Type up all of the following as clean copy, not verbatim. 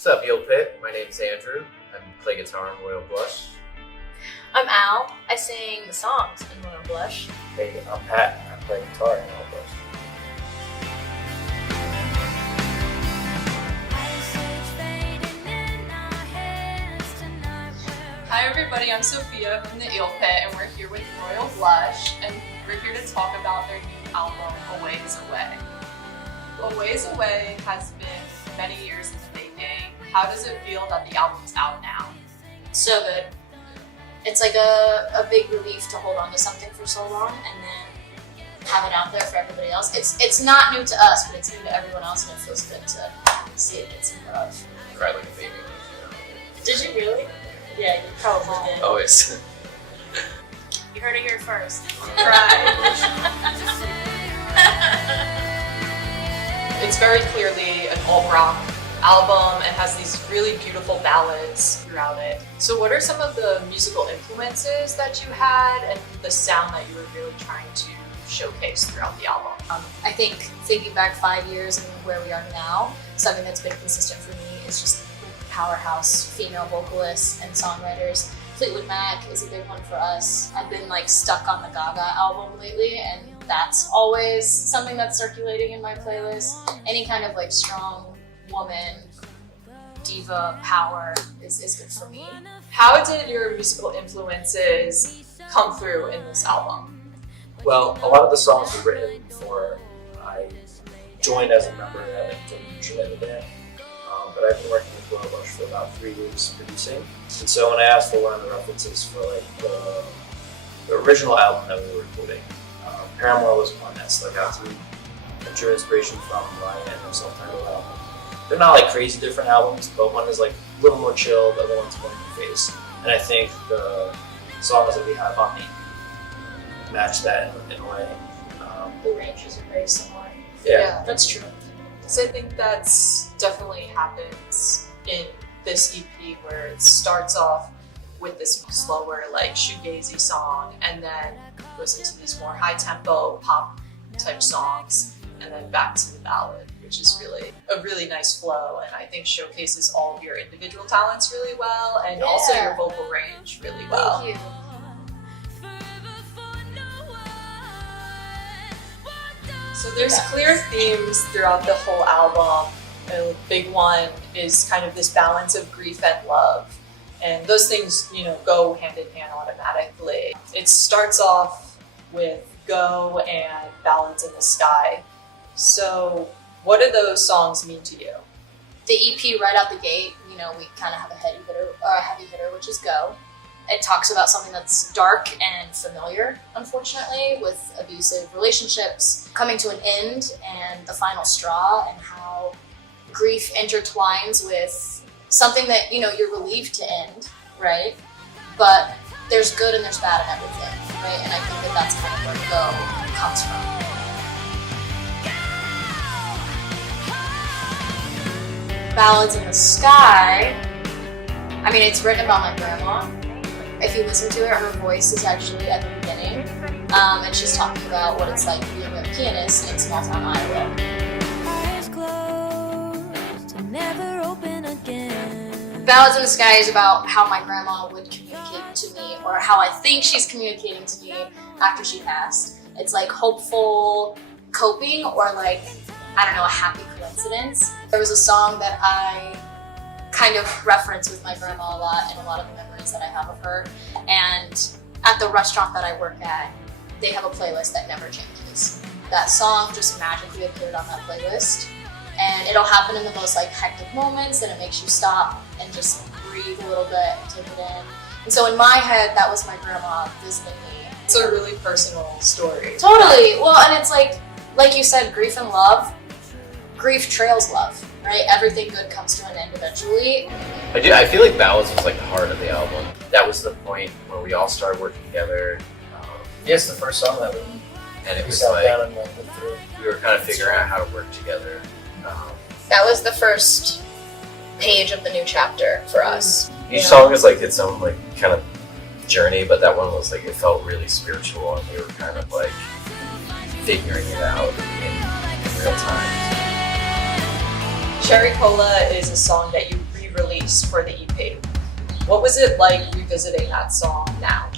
What's up, Yo Pit? My name's Andrew. I play guitar in Royal Blush. I'm Al. I sing songs in Royal Blush. Hey, I'm Pat. I play guitar in Royal Blush. Hi everybody, I'm Sofia from the Eel Pit, and we're here with Royal Blush, and we're here to talk about their new album, A Ways Away. A Ways Away has been many years in the making. How does it feel that the album's out now? So good. It's like a big relief to hold on to something for so long and then have it out there for everybody else. It's not new to us, but it's new to everyone else, and it feels good to see it get some love. I cried like a baby. Did you really? Yeah, you probably did. Always. You heard it here first. It's very clearly an alt-rock album and has these really beautiful ballads throughout it. So what are some of the musical influences that you had and the sound that you were really trying to showcase throughout the album? I think thinking back 5 years and where we are now, something that's been consistent for me is just powerhouse female vocalists and songwriters. Fleetwood Mac is a big one for us. I've been stuck on the Gaga album lately, and that's always something that's circulating in my playlist. Any kind of strong woman, diva power is good for me. How did your musical influences come through in this album? Well, a lot of the songs were written before I joined as a member. I didn't join the band. But I've been working with Royal Blush for about 3 years producing. And so when I asked for one of the references for the original album that we were recording, Paramore was one that stuck out to me. I drew inspiration from Ryan and their self-titled album. They're not crazy different albums, but one is a little more chill, the other one's more in your face. And I think the songs that we have on me match that in a way. The ranges are very similar. Yeah. That's true. So I think that's definitely happens in this EP, where it starts off with this slower shoegazy song and then goes into these more high tempo pop type songs and then back to the ballad, which is really a really nice flow, and I think showcases all of your individual talents really well and also your vocal range really well. Thank you. So there's clear themes throughout the whole album. A big one is kind of this balance of grief and love. And those things, go hand in hand automatically. It starts off with Go and Ballads in the Sky. So what do those songs mean to you? The EP right out the gate, we kind of have a heavy hitter, which is Go. It talks about something that's dark and familiar, unfortunately, with abusive relationships coming to an end and the final straw, and how grief intertwines with something that, you're relieved to end, right? But there's good and there's bad in everything, right? And I think that that's kind of where Go comes from. Ballads in the Sky, it's written about my grandma. If you listen to it, her voice is actually at the beginning, and she's talking about what it's like being a pianist in small town Iowa. Eyes closed and never open again. Ballads in the Sky is about how my grandma would communicate to me, or how I think she's communicating to me after she passed. It's hopeful coping, or a happy coincidence. There was a song that I kind of reference with my grandma a lot, and a lot of the memories that I have of her. And at the restaurant that I work at, they have a playlist that never changes. That song just magically appeared on that playlist, and it'll happen in the most hectic moments, and it makes you stop and just breathe a little bit and take it in. And so in my head, that was my grandma visiting me. It's a really personal story. Totally. Well, and it's like you said, grief and love. Grief trails love, right? Everything good comes to an end eventually. I feel like Ballads was the heart of the album. That was the point where we all started working together. Yes, the first song that And it we was sat down and went through. we were kind of figuring out how to work together. That was the first page of the new chapter for us. Each song is its own kind of journey, but that one was it felt really spiritual, and we were kind of figuring it out in real time. Cherry Cola is a song that you re-release for the EP. What was it like revisiting that song now?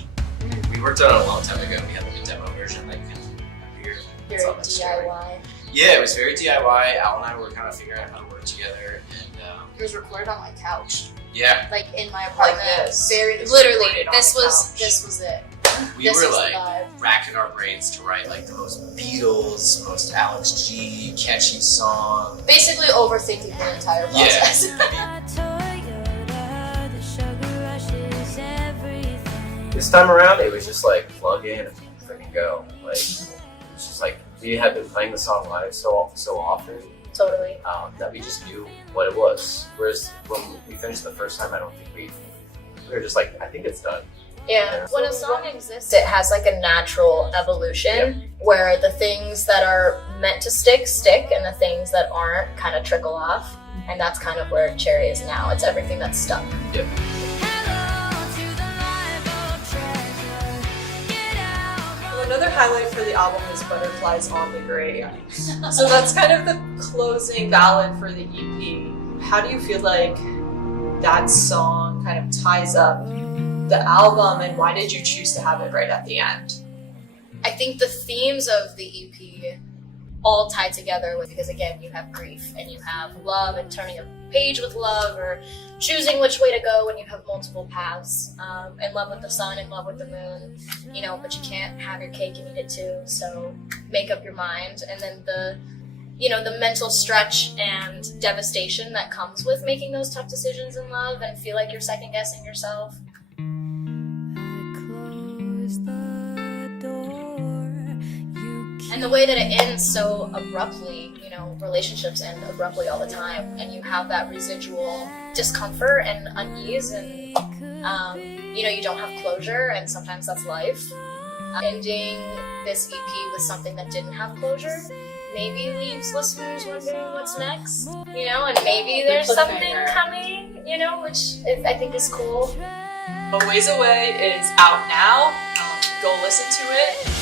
We worked on it a long time ago. We had like a demo version that you can hear. Very DIY. Yeah, it was very DIY. Al and I were kind of figuring out how to work together, and It was recorded on my couch, yeah, like in my apartment. this. Very It's literally. recorded on This the was couch. this was it. we This were was the like vibe. racking our brains to write like the most Beatles, most Alex G, catchy song. Basically overthinking the entire process. This time around, it was just like plug in and freaking go. Like it's just like we had been playing the song live so often Totally. that we just knew what it was. Whereas when we finished the first time, I don't think we were just like, I think it's done. Yeah. When a song exists, it has like a natural evolution where the things that are meant to stick, and the things that aren't kind of trickle off. And that's kind of where Cherry is now. It's everything that's stuck. Yep. Well, another highlight for the album is Butterflies on the Grave. So that's kind of the closing ballad for the EP. How do you feel like that song kind of ties up the album, and why did you choose to have it right at the end? I think the themes of the EP all tie together because again, you have grief and you have love and turning a page with love or choosing which way to go when you have multiple paths. In love with the sun, in love with the moon, but you can't have your cake and eat it too. So make up your mind. And then the mental stretch and devastation that comes with making those tough decisions in love and feel like you're second guessing yourself. And the way that it ends so abruptly, relationships end abruptly all the time, and you have that residual discomfort and unease, and you don't have closure, and sometimes that's life. Ending this EP with something that didn't have closure maybe leaves listeners wondering what's next, and maybe there's something coming, which I think is cool. A Ways Away is out now. Go listen to it.